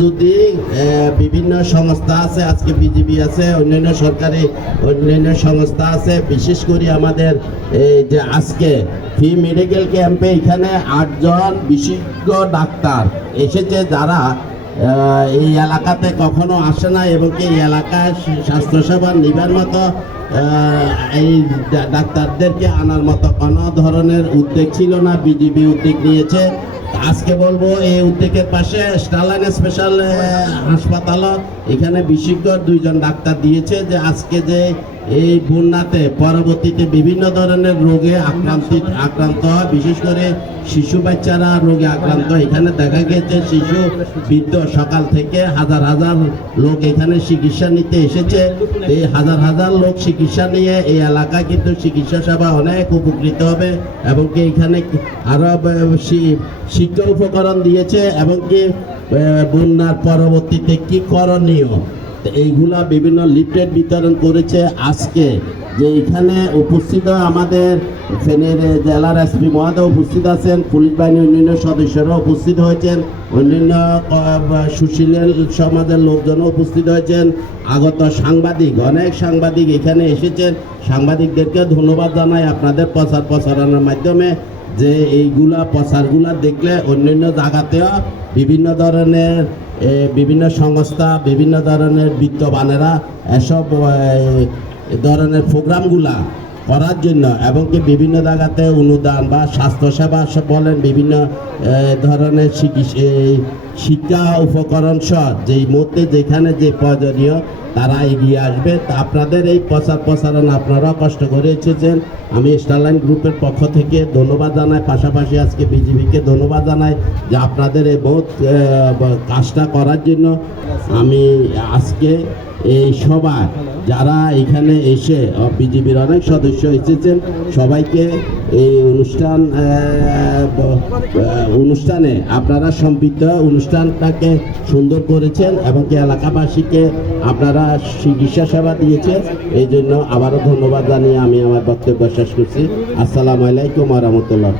যদি বিভিন্ন সংস্থা আছে, আজকে বিজিবি আছে, অন্যান্য সংস্থা আছে, বিশেষ করে আমাদের যে আজকে ফ্রি মেডিকেল ক্যাম্পে এখানে 8 জন বিশেষজ্ঞ ডাক্তার এসেছে, যারা এই এলাকাতে কখনো আসে না এবং এই এলাকায় স্বাস্থ্যসেবা নিবার মতো এই ডাক্তারদেরকে আনার মতো কোনো ধরনের উদ্যোগ ছিল না। বিজিবি উদ্যোগ নিয়েছে। আজকে বলবো এই উদ্যোগের পাশে স্টারলাইন স্পেশাল হাসপাতাল এখানে বিশেষজ্ঞ 2 জন ডাক্তার দিয়েছে, যে আজকে যে এই বন্যাতে পরবর্তীতে বিভিন্ন ধরনের রোগে আক্রান্ত হয়, বিশেষ করে শিশু বাচ্চারা রোগে আক্রান্ত। এখানে দেখা গেছে শিশু বৃদ্ধ সকাল থেকে হাজার হাজার লোক এখানে চিকিৎসা নিতে এসেছে। এই হাজার হাজার লোক চিকিৎসা নিয়ে এই এলাকা কিন্তু চিকিৎসা সেবা অনেক উপকৃত হবে এবং কি এখানে আরো শিক্ষা উপকরণ দিয়েছে এবং কি বন্যার পরবর্তীতে কি করণীয় এইগুলা বিভিন্ন লিফলেট বিতরণ করেছে। আজকে যে এখানে উপস্থিত আমাদের ফেনীর জেলার এসপি মহোদয় উপস্থিত আছেন, পুলিশ বাহিনীর অন্যান্য সদস্যরা উপস্থিত হয়েছেন, অন্যান্য সুশীল সমাজের লোকজনও উপস্থিত হয়েছেন, আগত সাংবাদিক, অনেক সাংবাদিক এখানে এসেছেন। সাংবাদিকদেরকে ধন্যবাদ জানাই আপনাদের প্রচারণার মাধ্যমে, যে এইগুলা প্রচারগুলা দেখলে অন্যান্য জায়গাতেও বিভিন্ন সংস্থা, বিভিন্ন ধরনের বিত্তবানেরা এসব ধরনের প্রোগ্রামগুলা করার জন্য এবং কি বিভিন্ন জায়গাতে অনুদান বা স্বাস্থ্যসেবা বলেন, বিভিন্ন ধরনের শিক্ষা উপকরণ সহ যেই মধ্যে যেখানে যে প্রয়োজনীয় তারা এগিয়ে আসবে। আপনাদের এই প্রচারণা আপনারা কষ্ট করে এসেছেন। আমি স্টারলাইন গ্রুপের পক্ষ থেকে ধন্যবাদ জানাই, পাশাপাশি আজকে বিজিবিকে ধন্যবাদ জানাই যে আপনাদের এই বহুত কাজটা করার জন্য। আমি আজকে এই সবাই যারা এখানে এসে বিজিবির অনেক সদস্য এসেছেন, সবাইকে এই অনুষ্ঠানে আপনারা সম্পৃক্ত অনুষ্ঠানটাকে সুন্দর করেছেন এবং কি এলাকাবাসীকে আপনারা চিকিৎসা সেবা দিয়েছেন। এই জন্য আবারও ধন্যবাদ জানিয়ে আমি আমার বক্তব্য শেষ করছি। আসসালামু আলাইকুম ওয়া রাহমাতুল্লাহ।